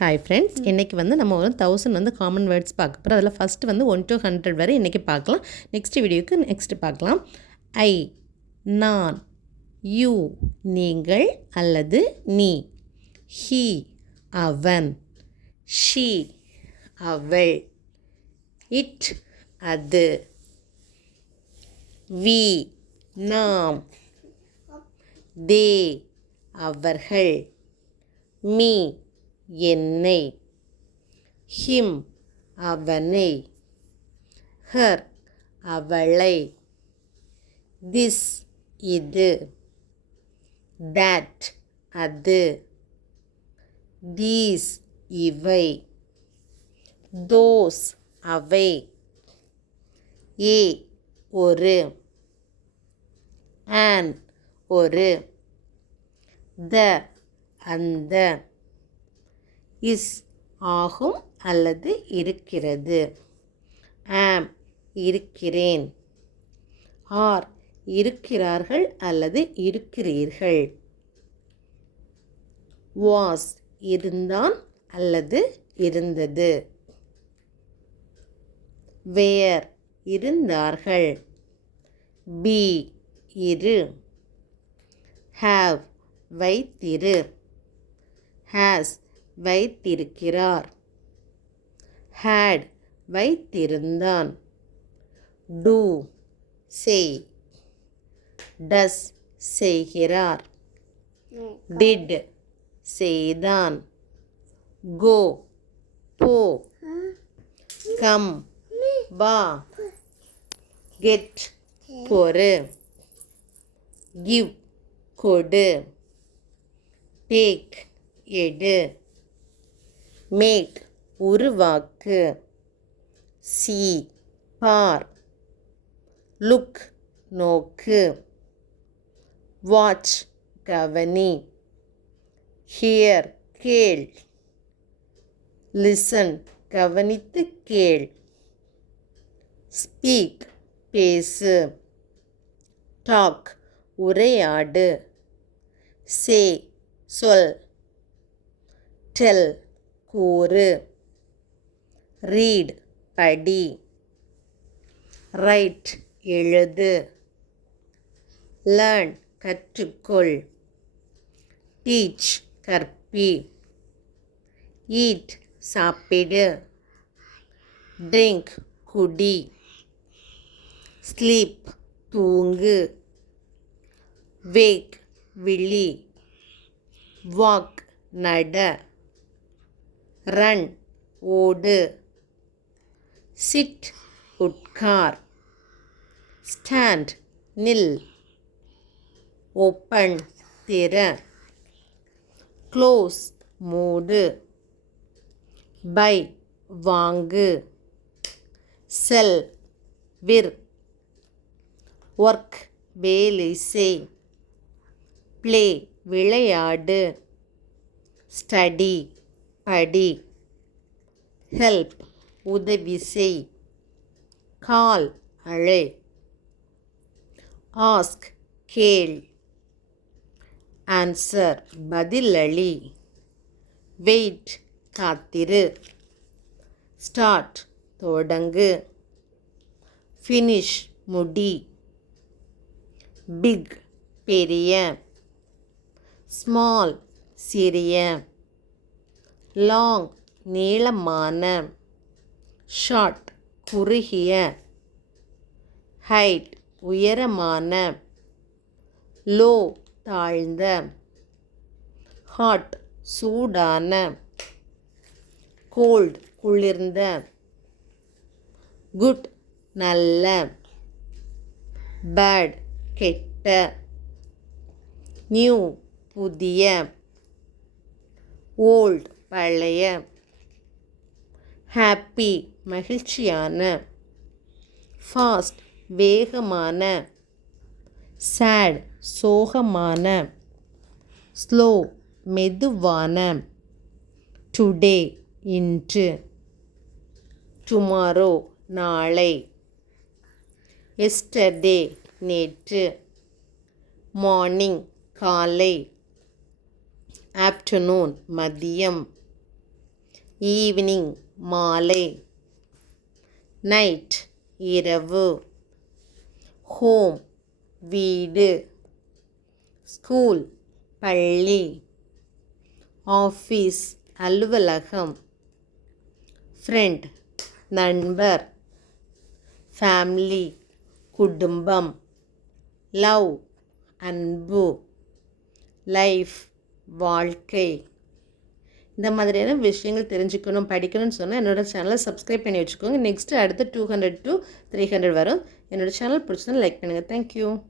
Hi friends, இன்றைக்கி நம்ம ஒரு 1000 காமன் வேர்ட்ஸ் பார்க்க போகிறோம். அதில் ஃபஸ்ட்டு 1 to 100 வரை இன்றைக்கி பார்க்கலாம். நெக்ஸ்ட் வீடியோக்கு நெக்ஸ்ட்டு பார்க்கலாம். ஐ, நான், யூ, நீங்கள் அல்லது நீ, ஹீ, அவன், ஷீ, அவள், இட், அது, வி, நாம், தே, அவர்கள், மீ, என்னை, ஹிம், அவனை, ஹர், அவளை, திஸ், இது, தட், அது, தீஸ், இவை, தோஸ், அவை, ஏ, ஒரு, ஆன், ஒரு, த, அந்த, இஸ், ஆகும் அல்லது இருக்கிறது, ஆம், இருக்கிறேன், ஆர், இருக்கிறார்கள் அல்லது இருக்கிறீர்கள், வாஸ், இருந்தான் அல்லது இருந்தது, வேர், இருந்தார்கள், பி, இரு, ஹாவ், வைத்திரு, ஹாஸ், வைத்திருக்கிறார், ஹேட், வைத்திருந்தான், டூ, செய், டஸ், செய்கிறார், டிட், செய்தான், கோ, போ, கம், வா, கெட், பொறு, கிவ், கொடு, டேக், எடு, மேக், உருவாக்கு, சீ, பார், லுக், நோக்கு, வாட்ச், கவனி, ஹியர், கேள், லிசன், கவனித்து கேள், ஸ்பீக், பேசு, டாக், உரையாடு, சே, சொல், டெல், கூறு, ரீட், படி, ரைட், எழுது, லேர்ன், கற்றுக்கொள், டீச், கற்பி, ஈட், சாப்பிடு, ட்ரிங்க், குடி, ஸ்லீப், தூங்கு, வேக், விழி, வாக், நட, ரன், ஓடு, சிட், உட்கார், ஸ்டாண்ட், நில், ஓப்பன், திற, க்ளோஸ், மூடு, பை, வாங்கு, செல், விற், ஒர்க், வேலை செய், ப்ளே, விளையாடு, ஸ்டடி, படி, ஹெல்ப், உதவி செய், கால், அழை, ஆஸ்க், கேள், ஆன்சர், பதிலளி, வெயிட், காத்திரு, ஸ்டார்ட், தொடங்கு, ஃபினிஷ், முடி, பிக், பெரிய, ஸ்மால், சிறிய, லாங், நீளமான, ஷார்ட், குறுகிய, ஹைட், உயரமான, லோ, தாழ்ந்த, ஹாட், சூடான, கோல்ட், குளிர்ந்த, குட், நல்ல, பேட், கெட்ட, நியூ, புதிய, ஓல்ட், பழைய, ஹாப்பி, மகிழ்ச்சியான, ஃபாஸ்ட், வேகமான, சேட், சோகமான, ஸ்லோ, மெதுவான, டுடே, இன்று, டுமாரோ, நாளை, எஸ்டர்டே, நேற்று, மார்னிங், காலை, ஆஃப்டர்நூன், மதியம், ஈவினிங் மாலை. நைட் இரவு. ஹோம் வீடு. ஸ்கூல் பள்ளி. ஆஃபீஸ் அலுவலகம். ஃப்ரெண்ட் நண்பர். ஃபேமிலி குடும்பம். லவ் அன்பு. லைஃப் வாழ்க்கை. இந்த மாதிரியான விஷயங்கள் தெரிஞ்சுக்கணும் படிக்கணும்னு சொன்னால் என்னோடய சேனலை சப்ஸ்கிரைப் பண்ணி வச்சுக்கோங்க. நெக்ஸ்ட்டு அடுத்து 200 to 300 வரும். என்னோடய சேனல் பிடிச்சதுன்னா லைக் பண்ணுங்கள். தேங்க்யூ.